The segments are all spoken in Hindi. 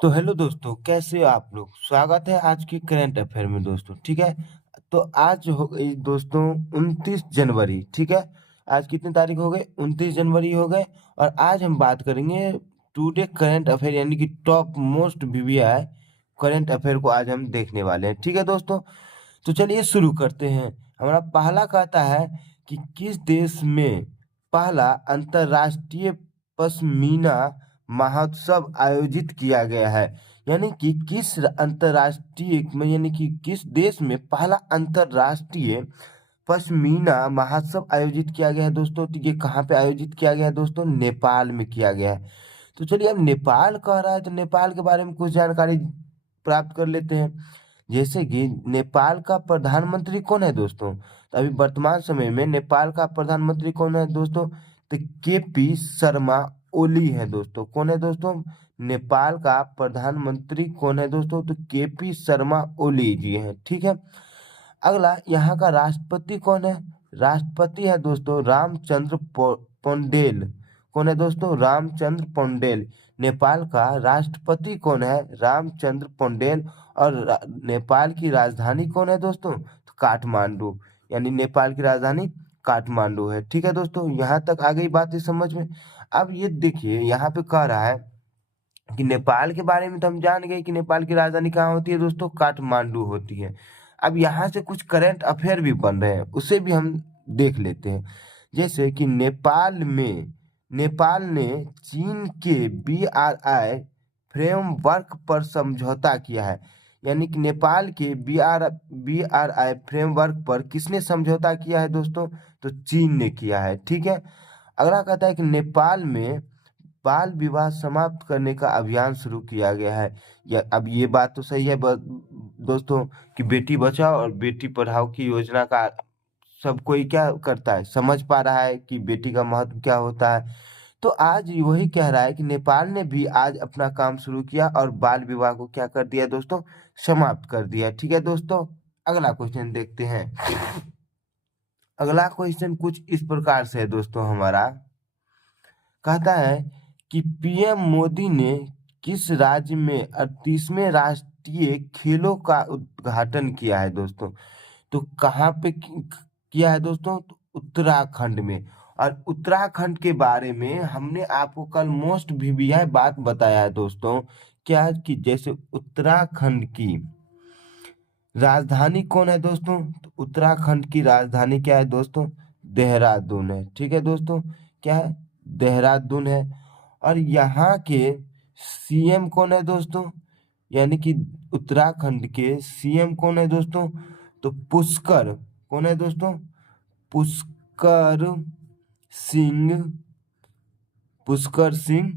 तो हेलो दोस्तों, कैसे हो आप लोग। स्वागत है आज की करंट अफेयर में दोस्तों। ठीक है, तो आज हो गई दोस्तों 29 जनवरी। ठीक है, आज कितनी तारीख हो गई? 29 जनवरी हो गए। और आज हम बात करेंगे टुडे करंट अफेयर, यानी कि top most VBI current affair को आज हम देखने वाले हैं। ठीक है दोस्तों, तो चलिए शुरू करते हैं। हमारा पहला कहता है कि किस देश में पहला अंतर्राष्ट्रीय पश्मीना महोत्सव आयोजित किया गया है। यानी कि किस अंतर्राष्ट्रीय में, यानी कि किस देश में पहला अंतर्राष्ट्रीय पश्मीना महोत्सव आयोजित किया गया है दोस्तों। तो ये कहाँ पे आयोजित किया गया है दोस्तों? नेपाल में किया गया है। तो चलिए, अब नेपाल कह रहा है तो नेपाल के बारे में कुछ जानकारी प्राप्त कर लेते हैं। जैसे कि नेपाल का प्रधानमंत्री कौन है दोस्तों? तो अभी वर्तमान समय में नेपाल का प्रधानमंत्री कौन है दोस्तों? तो KP शर्मा ओली है दोस्तों। कौन है दोस्तों? नेपाल का प्रधानमंत्री कौन है दोस्तों? तो KP शर्मा ओली जी हैं। ठीक है, अगला, यहाँ का राष्ट्रपति कौन है? राष्ट्रपति है दोस्तों रामचंद्र पौंडेल। कौन है दोस्तों? रामचंद्र पौंडेल। नेपाल का राष्ट्रपति कौन है? रामचंद्र पौंडेल। और नेपाल की राजधानी कौन है दोस्तों? तो काठमांडू, यानी नेपाल की राजधानी काठमांडू है। ठीक है दोस्तों, यहाँ तक आ गई बातें समझ में। अब ये देखिए, यहाँ पे कह रहा है कि नेपाल के बारे में तो हम जान गए कि नेपाल की राजधानी कहाँ होती है दोस्तों? काठमांडू होती है। अब यहाँ से कुछ करंट अफेयर भी बन रहे हैं, उसे भी हम देख लेते हैं। जैसे कि नेपाल ने चीन के BRI फ्रेमवर्क पर समझौता किया है। यानी कि नेपाल के BRI फ्रेमवर्क पर किसने समझौता किया है दोस्तों? तो चीन ने किया है। ठीक है, अगला कहता है कि नेपाल में बाल विवाह समाप्त करने का अभियान शुरू किया गया है। या अब ये बात तो सही है दोस्तों कि बेटी बचाओ और बेटी पढ़ाओ की योजना का सब कोई क्या करता है, समझ पा रहा है कि बेटी का महत्व क्या होता है। तो आज वही कह रहा है कि नेपाल ने भी आज अपना काम शुरू किया और बाल विवाह को क्या कर दिया दोस्तों? समाप्त कर दिया। ठीक है दोस्तों, अगला क्वेश्चन देखते हैं। अगला क्वेश्चन कुछ इस प्रकार से है दोस्तों हमारा। कहता है कि PM मोदी ने किस राज्य में 38वें राष्ट्रीय खेलों का उद्घाटन किया है दोस्तों? तो कहाँ पे किया है दोस्तों? तो उत्तराखंड में। और उत्तराखंड के बारे में हमने आपको कल मोस्ट VBI बात बताया है दोस्तों। क्या कि जैसे उत्तराखंड की राजधानी कौन है दोस्तों? तो उत्तराखंड की राजधानी क्या है दोस्तों? देहरादून है। ठीक है दोस्तों, क्या है? देहरादून है। और यहाँ के CM कौन है दोस्तों? यानी कि उत्तराखंड के CM कौन है दोस्तों? तो पुष्कर। कौन है दोस्तों? पुष्कर सिंह पुष्कर सिंह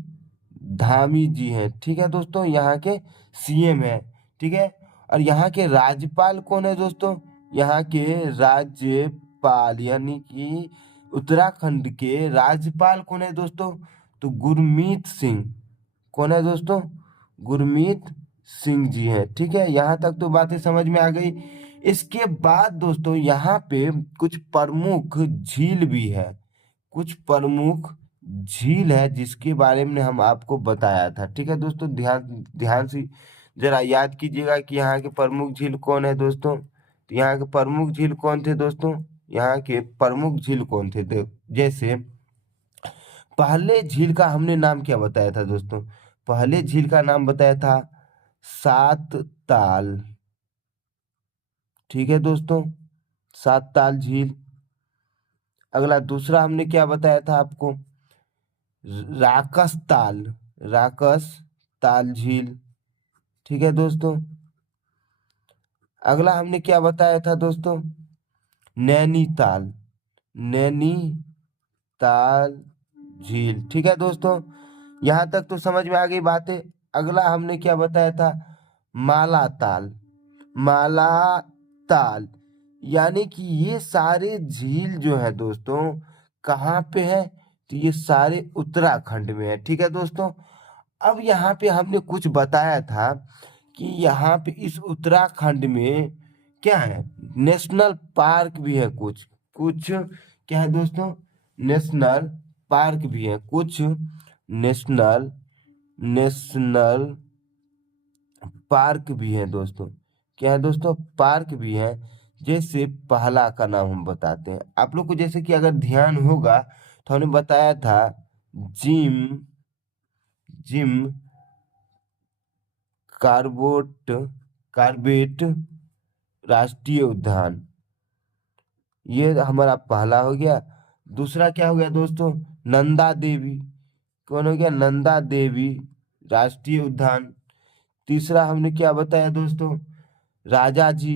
धामी जी हैं। ठीक है दोस्तों, यहाँ के CM है। ठीक है, और यहाँ के राज्यपाल कौन है दोस्तों? यहाँ के राज्यपाल, यानी कि उत्तराखंड के राज्यपाल कौन है दोस्तों? तो गुरमीत सिंह। कौन है दोस्तों? गुरमीत सिंह जी हैं। ठीक है, यहाँ तक तो बातें समझ में आ गई। इसके बाद दोस्तों यहाँ पे कुछ प्रमुख झील भी है। कुछ प्रमुख झील है जिसके बारे में हम आपको बताया था। ठीक है दोस्तों, ध्यान ध्यान से जरा याद कीजिएगा कि यहाँ के प्रमुख झील कौन है दोस्तों। तो यहाँ के प्रमुख झील कौन थे दोस्तों? यहाँ के प्रमुख झील कौन थे? जैसे पहले झील का हमने नाम क्या बताया था दोस्तों? पहले झील का नाम बताया था सात ताल। ठीक है दोस्तों, सात ताल झील। अगला दूसरा हमने क्या बताया था आपको? राकस ताल। राकस ताल झील। ठीक है दोस्तों, अगला हमने क्या बताया था दोस्तों? नैनीताल। नैनीताल झील। ठीक है दोस्तों, यहाँ तक तो समझ में आ गई बातें। अगला हमने क्या बताया था? मालाताल। मालाताल, यानी कि ये सारे झील जो है दोस्तों कहाँ पे है? तो ये सारे उत्तराखंड में है। ठीक है दोस्तों, अब यहाँ पे हमने कुछ बताया था कि यहाँ पे इस उत्तराखंड में क्या है? नेशनल पार्क भी है। कुछ कुछ क्या है दोस्तों? नेशनल पार्क भी है कुछ। नेशनल नेशनल पार्क भी है दोस्तों। क्या है दोस्तों? पार्क भी है। जैसे पहला का नाम हम बताते हैं आप लोग को, जैसे कि अगर ध्यान होगा तो हमने बताया था जिम, जिम कार्बोट कार्बेट राष्ट्रीय उद्यान, ये हमारा पहला हो गया। दूसरा क्या हो गया दोस्तों? नंदा देवी। कौन हो गया? नंदा देवी राष्ट्रीय उद्यान। तीसरा हमने क्या बताया दोस्तों? राजा जी,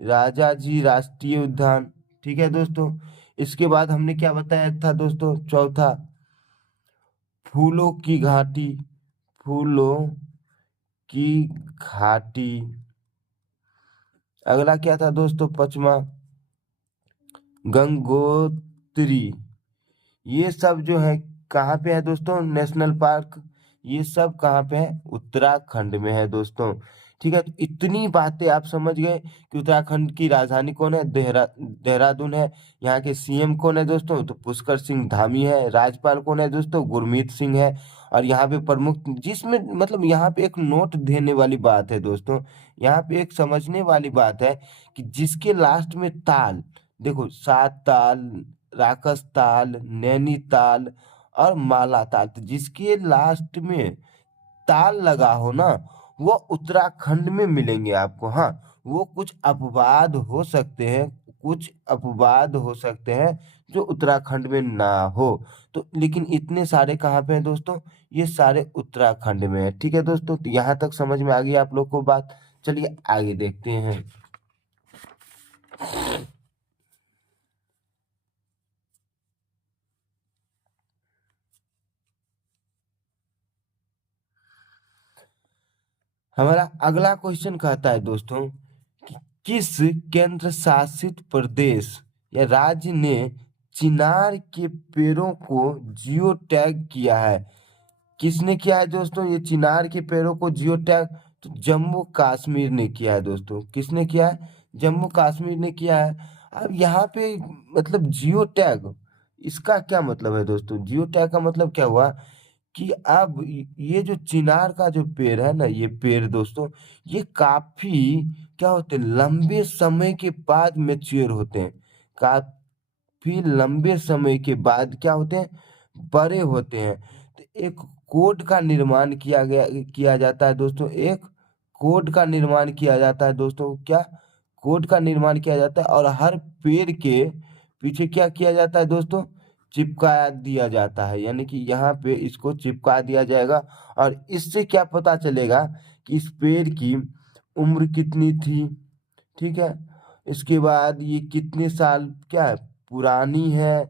राजा जी राष्ट्रीय उद्यान। ठीक है दोस्तों। इसके बाद हमने क्या बताया था दोस्तों? चौथा, फूलों की घाटी, फूलों की घाटी। अगला क्या था दोस्तों? पांचवा, गंगोत्री। ये सब जो है कहाँ पे है दोस्तों? National park. ये सब कहाँ पे है? उत्तराखंड में है दोस्तों। ठीक है, तो इतनी बातें आप समझ गए कि उत्तराखंड की राजधानी कौन है? देहरादून है। यहाँ के सीएम कौन है दोस्तों? तो पुष्कर सिंह धामी है। राज्यपाल कौन है दोस्तों? गुरमीत सिंह है। और यहाँ पे प्रमुख, जिसमें मतलब यहाँ पे एक नोट देने वाली बात है दोस्तों, यहाँ पे एक समझने वाली बात है कि जिसके लास्ट में ताल, देखो सात ताल, राकस ताल, नैनीताल और माला ताल, तो जिसके लास्ट में ताल लगा हो ना, वो उत्तराखंड में मिलेंगे आपको। हाँ, वो कुछ अपवाद हो सकते हैं, कुछ अपवाद हो सकते हैं जो उत्तराखंड में ना हो, तो लेकिन इतने सारे कहाँ पे हैं दोस्तों? ये सारे उत्तराखंड में है। ठीक है दोस्तों, तो यहाँ तक समझ में आ गई आप लोग को बात। चलिए आगे देखते हैं। हमारा अगला क्वेश्चन कहता है दोस्तों कि किस केंद्र शासित प्रदेश या राज्य ने चिनार के पेड़ों को जियो टैग किया है? किसने किया है दोस्तों ये चिनार के पेड़ों को जियो टैग? तो जम्मू कश्मीर ने किया है दोस्तों। किसने किया है? जम्मू कश्मीर ने किया है। अब यहाँ पे मतलब जियो टैग, इसका क्या मतलब है दोस्तों? जियो टैग का मतलब क्या हुआ कि अब ये जो चिनार का जो पेड़ है ना, ये पेड़ दोस्तों, ये काफी क्या होते हैं, लंबे समय के बाद मैच्योर होते हैं। काफी लंबे समय के बाद क्या होते हैं? बड़े होते हैं। तो एक कोड का निर्माण किया जाता है दोस्तों। एक कोड का निर्माण किया जाता है दोस्तों। क्या? कोड का निर्माण किया जाता है, और हर पेड़ के पीछे क्या किया जाता है दोस्तों? चिपका दिया जाता है, यानी कि यहाँ पे इसको चिपका दिया जाएगा। और इससे क्या पता चलेगा कि इस पेड़ की उम्र कितनी थी। ठीक है, इसके बाद ये कितने साल क्या है पुरानी है,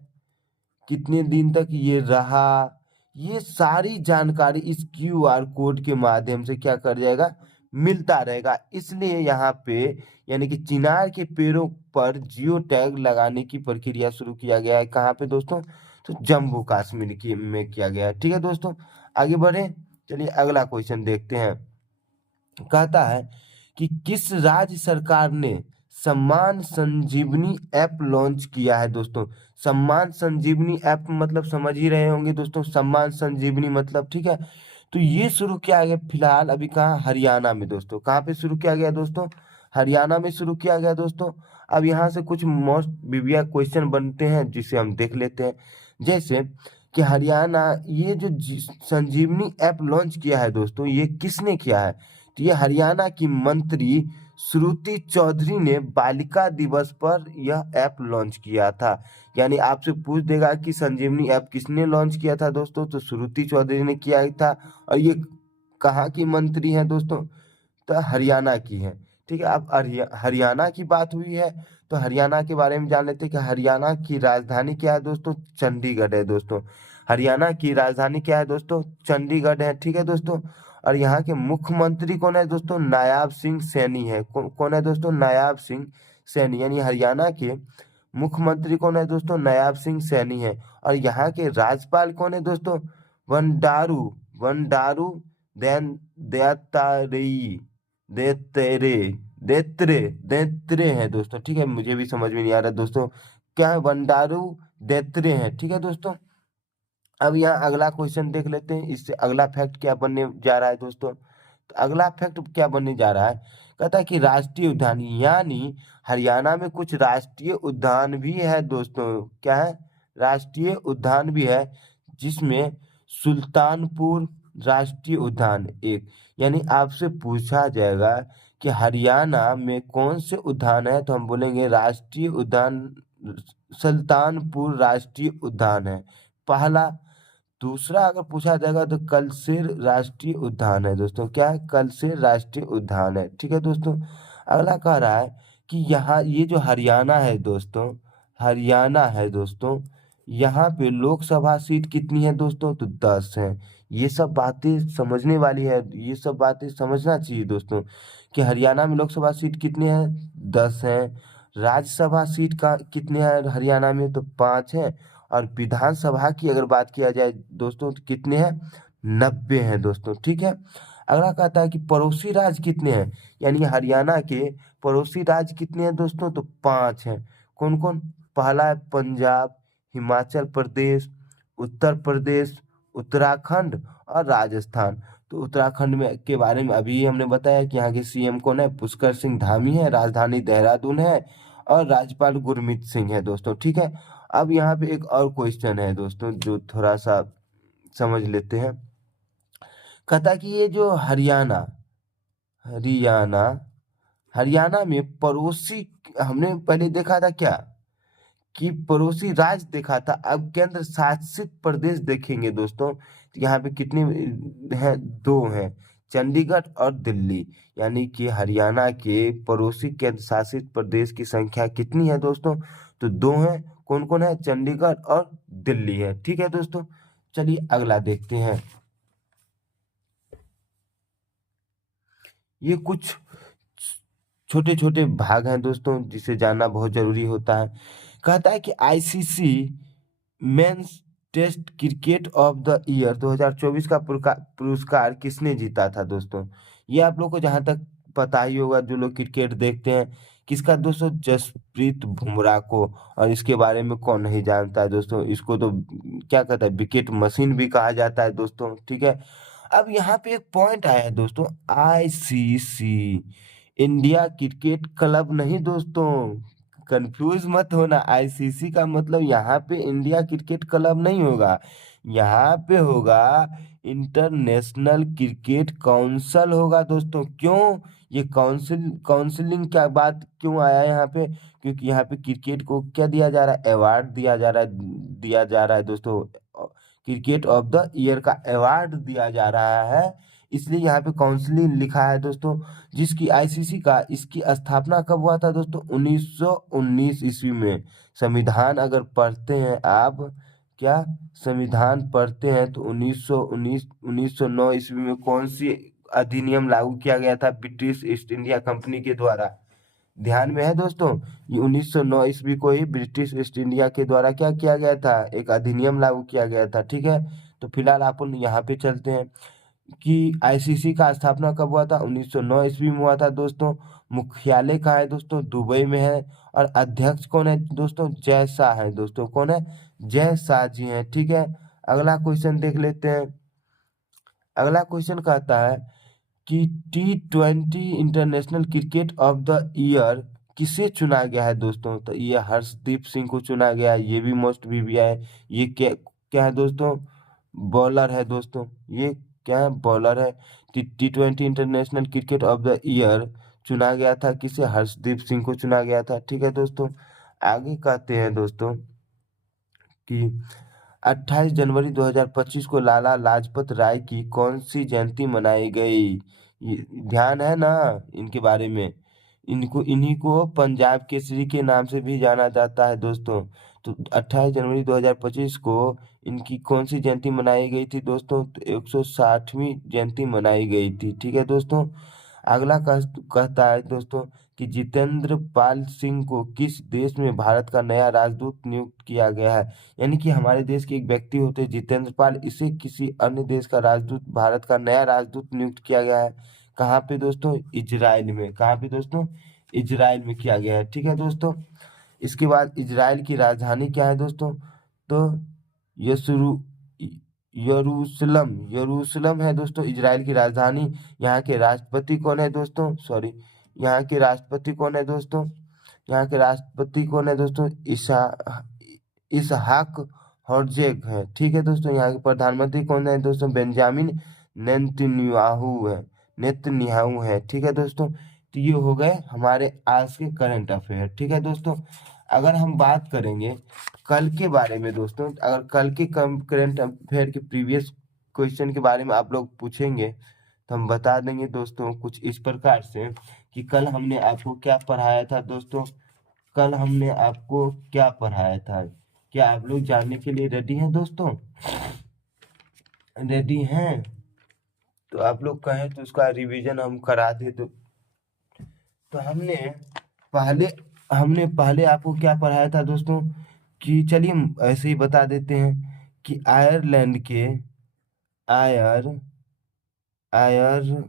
कितने दिन तक ये रहा, ये सारी जानकारी इस क्यूआर कोड के माध्यम से क्या कर जाएगा? मिलता रहेगा। इसलिए यहाँ पे यानी कि चिनार के पेड़ों पर जियो टैग लगाने की प्रक्रिया शुरू किया गया है। कहाँ पे दोस्तों? तो जम्मू कश्मीर की में किया गया है। ठीक है दोस्तों, आगे बढ़े। चलिए अगला क्वेश्चन देखते हैं। कहता है कि किस राज्य सरकार ने सम्मान संजीवनी ऐप लॉन्च किया है दोस्तों? सम्मान संजीवनी ऐप मतलब समझ ही रहे होंगे दोस्तों, सम्मान संजीवनी मतलब। ठीक है, तो ये शुरू किया गया फिलहाल अभी कहाँ? हरियाणा में दोस्तों। कहाँ पे शुरू किया गया दोस्तों? हरियाणा में शुरू किया गया दोस्तों। अब यहाँ से कुछ मोस्ट बिविया क्वेश्चन बनते हैं जिसे हम देख लेते हैं। जैसे कि हरियाणा ये जो संजीवनी ऐप लॉन्च किया है दोस्तों, ये किसने किया है? तो ये हरियाणा की मंत्री श्रुति चौधरी ने बालिका दिवस पर यह ऐप लॉन्च किया था। यानी आपसे पूछ देगा कि संजीवनी ऐप किसने लॉन्च किया था दोस्तों? तो श्रुति चौधरी ने किया था। और ये कहाँ की मंत्री है दोस्तों? तो हरियाणा की है। ठीक है, अब हरियाणा की बात हुई है तो हरियाणा के बारे में जान लेते हैं कि हरियाणा की राजधानी क्या है दोस्तों? चंडीगढ़ है दोस्तों। हरियाणा की राजधानी क्या है दोस्तों? चंडीगढ़ है। ठीक है दोस्तों, और यहाँ के मुख्यमंत्री कौन है दोस्तों? नायाब सिंह सैनी है। कौन है दोस्तों? नायाब सिंह सैनी। यानी हरियाणा के मुख्यमंत्री कौन है दोस्तों? नायाब सिंह सैनी है। और यहाँ के राज्यपाल कौन है दोस्तों? बंडारू बंडारू दैन दयातारेई देतेरे देत्रे देत्रे हैं दोस्तों। ठीक है, मुझे भी समझ में नहीं आ रहा दोस्तों क्या है, बंडारू देत्रे हैं। ठीक है दोस्तों, अब यहाँ अगला क्वेश्चन देख लेते हैं। इससे अगला फैक्ट क्या बनने जा रहा है दोस्तों? तो अगला फैक्ट क्या बनने जा रहा है, कहता है कि राष्ट्रीय उद्यान, यानी हरियाणा में कुछ राष्ट्रीय उद्यान भी है दोस्तों। क्या है? राष्ट्रीय उद्यान भी है, जिसमें सुल्तानपुर राष्ट्रीय उद्यान एक, यानी आपसे पूछा जाएगा कि हरियाणा में कौन से उद्यान है, तो हम बोलेंगे राष्ट्रीय उद्यान सुल्तानपुर राष्ट्रीय उद्यान है पहला। दूसरा अगर पूछा जाएगा तो कलसेर राष्ट्रीय उद्यान है दोस्तों। क्या है? कलसेर राष्ट्रीय उद्यान है। ठीक है दोस्तों। अगला कह रहा है कि यहाँ ये जो हरियाणा है दोस्तों, हरियाणा है दोस्तों, यहाँ पे लोकसभा सीट कितनी है दोस्तों? तो 10 है। ये सब बातें समझने वाली है, ये सब बातें समझना चाहिए दोस्तों कि हरियाणा में लोकसभा सीट कितनी है? 10 है। राज्यसभा सीट का कितने हैं हरियाणा में? तो 5 है। और विधानसभा की अगर बात किया जाए दोस्तों तो कितने हैं? 90 हैं दोस्तों। ठीक है। अगला कहता है कि पड़ोसी राज्य कितने हैं, यानी हरियाणा के पड़ोसी राज्य कितने हैं दोस्तों? तो 5 हैं। कौन कौन? पहला है पंजाब, हिमाचल प्रदेश, उत्तर प्रदेश, उत्तराखंड और राजस्थान। तो उत्तराखंड में के बारे में अभी हमने बताया कि यहाँ के सीएम कौन है? पुष्कर सिंह धामी है, राजधानी देहरादून है और राज्यपाल गुरमीत सिंह है दोस्तों। ठीक है। अब यहाँ पे एक और क्वेश्चन है दोस्तों जो थोड़ा सा समझ लेते हैं। कहता कि ये जो हरियाणा हरियाणा हरियाणा में पड़ोसी, हमने पहले देखा था क्या कि पड़ोसी राज्य देखा था, अब केंद्र शासित प्रदेश देखेंगे दोस्तों। तो यहाँ पे कितने हैं? 2 हैं, चंडीगढ़ और दिल्ली। यानी कि हरियाणा के पड़ोसी केंद्र शासित प्रदेश की संख्या कितनी है दोस्तों? तो 2 हैं। कौन कौन है? चंडीगढ़ और दिल्ली है। ठीक है दोस्तों। चलिए अगला देखते हैं। ये कुछ छोटे छोटे भाग हैं दोस्तों जिसे जानना बहुत जरूरी होता है। कहता है कि ICC men's test cricket of the year 2024 का पुरस्कार किसने जीता था दोस्तों? ये आप लोग को जहां तक पता ही होगा, जो लोग क्रिकेट देखते हैं। किसका दोस्तों? जसप्रीत बुमराह को। और इसके बारे में कौन नहीं जानता है दोस्तों, इसको तो क्या कहता है, विकेट मशीन भी कहा जाता है दोस्तों। ठीक है। अब यहाँ पे एक पॉइंट आया है दोस्तों, आईसीसी, इंडिया क्रिकेट क्लब नहीं दोस्तों, कंफ्यूज मत होना। आईसीसी का मतलब यहाँ पे इंडिया क्रिकेट क्लब नहीं होगा, यहाँ पे होगा इंटरनेशनल क्रिकेट काउंसिल होगा दोस्तों। क्यों? ये काउंसिलिंग क्या बात क्यों आया है यहाँ पे? क्योंकि यहाँ पे क्रिकेट को क्या दिया जा रहा है? अवार्ड दिया जा रहा है दोस्तों। क्रिकेट ऑफ द ईयर का अवार्ड दिया जा रहा है, इसलिए यहाँ पे काउंसिलिंग लिखा है दोस्तों। जिसकी आईसीसी का, इसकी स्थापना कब हुआ था दोस्तों? 1919 ईस्वी में। संविधान अगर पढ़ते हैं आप, क्या संविधान पढ़ते हैं तो 1909 ईस्वी में कौन सी अधिनियम लागू किया गया था ब्रिटिश ईस्ट इंडिया कंपनी के द्वारा? ध्यान में है दोस्तों? ये 1909 ईस्वी को ही ब्रिटिश ईस्ट इंडिया के द्वारा क्या किया गया था? एक अधिनियम लागू किया गया था। ठीक है। तो फिलहाल अपन यहाँ पे चलते हैं कि आईसीसी का स्थापना कब हुआ था? 1909 ईस्वी में हुआ था दोस्तों। मुख्यालय कहाँ है दोस्तों? दुबई में है। और अध्यक्ष कौन है दोस्तों? जय शाह है दोस्तों। कौन है? जय शाह जी हैं। ठीक है। अगला क्वेश्चन देख लेते हैं। अगला क्वेश्चन कहता है कि T20 international cricket of the year किसे चुना गया है दोस्तों? तो ये हर्षदीप सिंह को चुना गया है। ये भी मोस्ट बीबीआई है। ये क्या क्या है दोस्तों? बॉलर है दोस्तों। ये क्या है? बॉलर है। T20 international cricket of the year चुना गया था किसे? हर्षदीप सिंह को चुना गया था। ठीक है दोस्तों। आगे कहते हैं दोस्तों कि 28 जनवरी 2025 को लाला लाजपत राय की कौन सी जयंती मनाई गई? ध्यान है ना इनके बारे में? इन्हीं को पंजाब केसरी के नाम से भी जाना जाता है दोस्तों। तो 28 जनवरी 2025 को इनकी कौन सी जयंती मनाई गई थी दोस्तों? तो 160वीं जयंती मनाई गई थी। ठीक है दोस्तों। अगला कहता है दोस्तों कि जितेंद्र पाल सिंह को किस देश में भारत का नया राजदूत नियुक्त किया गया है? यानी कि हमारे देश के एक व्यक्ति होते हैं जितेंद्र पाल, इसे किसी अन्य देश का राजदूत, भारत का नया राजदूत नियुक्त किया गया है। कहाँ पे दोस्तों? इजराइल में। कहाँ पे दोस्तों? इजराइल में किया गया है। ठीक है दोस्तों। इसके बाद इजराइल की राजधानी क्या है दोस्तों? तो यशरू यरूशलम, यरूशलम है दोस्तों इजराइल की राजधानी। यहाँ के राष्ट्रपति कौन है दोस्तों? सॉरी, यहाँ के राष्ट्रपति कौन है दोस्तों? यहाँ के राष्ट्रपति कौन है दोस्तों? इसहाक हर्जेग है। ठीक है दोस्तों। यहाँ के प्रधानमंत्री कौन है दोस्तों? बेंजामिन नेतन्याहू है, नेतन्याहू है। ठीक है दोस्तों। तो ये हो गए हमारे आज के करंट अफेयर। ठीक है दोस्तों। अगर हम बात करेंगे कल के बारे में दोस्तों, अगर कल के करंट अफेयर के प्रीवियस क्वेश्चन के बारे में आप लोग पूछेंगे तो हम बता देंगे दोस्तों कुछ इस प्रकार से कि कल हमने आपको क्या पढ़ाया था दोस्तों। कल हमने आपको क्या पढ़ाया था, क्या आप लोग जानने के लिए रेडी हैं दोस्तों? रेडी हैं? तो आप लोग कहें तो उसका रिवीजन हम करा दे। तो हमने पहले आपको क्या पढ़ाया था दोस्तों कि चलिए हम ऐसे ही बता देते हैं कि आयर आयरलैंड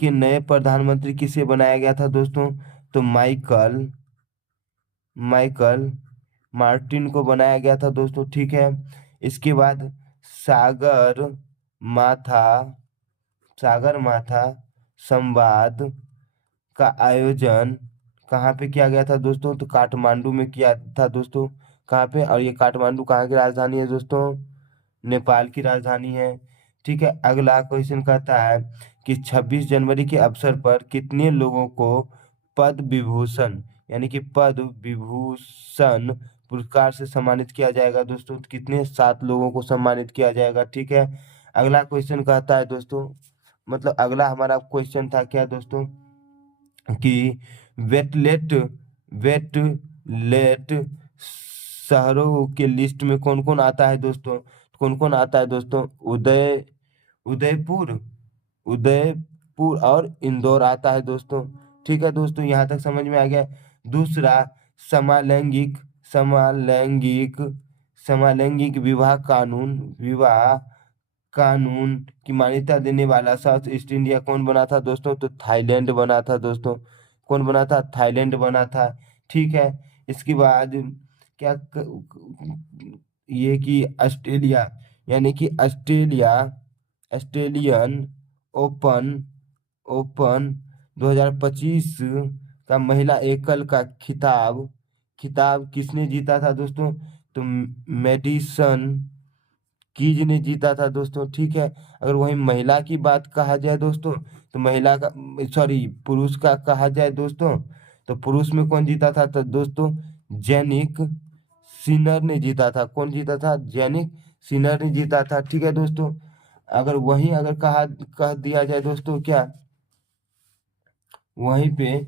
के नए प्रधानमंत्री किसे बनाया गया था दोस्तों? तो माइकल माइकल मार्टिन को बनाया गया था दोस्तों। ठीक है। इसके बाद सागर माथा सागर माथा संवाद का आयोजन कहाँ पे किया गया था दोस्तों? तो काठमांडू में किया था दोस्तों। कहाँ पे? और ये काठमांडू कहाँ की राजधानी है दोस्तों? नेपाल की राजधानी है। ठीक है। अगला क्वेश्चन कहता है कि 26 जनवरी के अवसर पर कितने लोगों को पद्म विभूषण यानी कि पद्म विभूषण पुरस्कार से सम्मानित किया जाएगा दोस्तों? तो कितने? 7 लोगों को सम्मानित किया जाएगा। ठीक है। अगला क्वेश्चन कहता है दोस्तों, मतलब अगला हमारा क्वेश्चन था क्या दोस्तों कि वेटलेट वेटलेट शहरों के लिस्ट में कौन कौन आता है दोस्तों? कौन कौन आता है दोस्तों? उदयपुर उदयपुर और इंदौर आता है दोस्तों। ठीक है दोस्तों। यहाँ तक समझ में आ गया। दूसरा, समलैंगिक समलैंगिक समलैंगिक विवाह कानून की मान्यता देने वाला साउथ ईस्ट इंडिया कौन बना था दोस्तों? तो थाईलैंड बना था दोस्तों। कौन बना था? थाईलैंड बना था। ठीक है। इसके बाद क्या ये कि ऑस्ट्रेलिया यानी कि ऑस्ट्रेलियन ओपन ओपन 2025 का महिला एकल का खिताब खिताब किसने जीता था दोस्तों? तो मेडिसन कीज ने जीता था दोस्तों। ठीक है। अगर वही महिला की बात कहा जाए दोस्तों, तो महिला का सॉरी पुरुष का कहा जाए दोस्तों, तो पुरुष में कौन जीता था? तो दोस्तों जेनिक सिनर ने जीता था। कौन जीता था? जेनिक सिनर ने जीता था। ठीक है दोस्तों। अगर कह दिया जाए दोस्तों क्या वहीं पे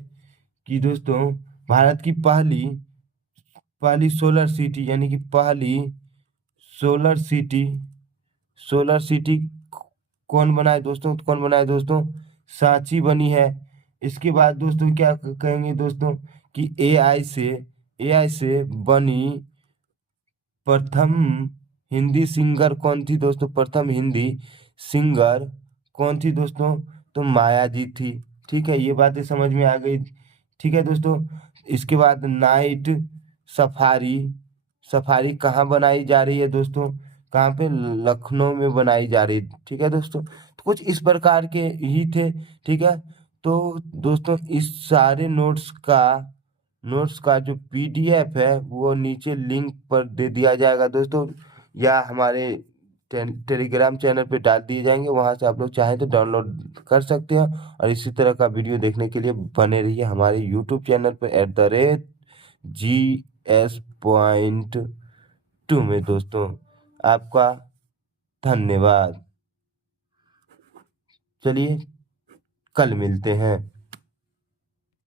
कि दोस्तों भारत की पहली पहली सोलर सिटी यानी कि पहली सोलर सिटी सोलर सिटी कौन बनाए दोस्तों? तो कौन बनाए दोस्तों? सांची बनी है। इसके बाद दोस्तों क्या कहेंगे दोस्तों कि एआई से बनी प्रथम हिंदी सिंगर कौन थी दोस्तों? प्रथम हिंदी सिंगर कौन थी दोस्तों? तो माया जी थी। ठीक है। ये बातें समझ में आ गई। ठीक है दोस्तों। इसके बाद नाइट सफारी सफारी कहाँ बनाई जा रही है दोस्तों? कहाँ पे? लखनऊ में बनाई जा रही है। ठीक है दोस्तों। तो कुछ इस प्रकार के ही थे। ठीक है। तो दोस्तों इस सारे नोट्स का जो पीडीएफ है वो नीचे लिंक पर दे दिया जाएगा दोस्तों, या हमारे टेलीग्राम चैनल पे डाल दिए जाएंगे। वहां से आप लोग चाहें तो डाउनलोड कर सकते हैं। और इसी तरह का वीडियो देखने के लिए बने रहिए हमारे यूट्यूब चैनल पर @GS.2 में दोस्तों। आपका धन्यवाद। चलिए कल मिलते हैं।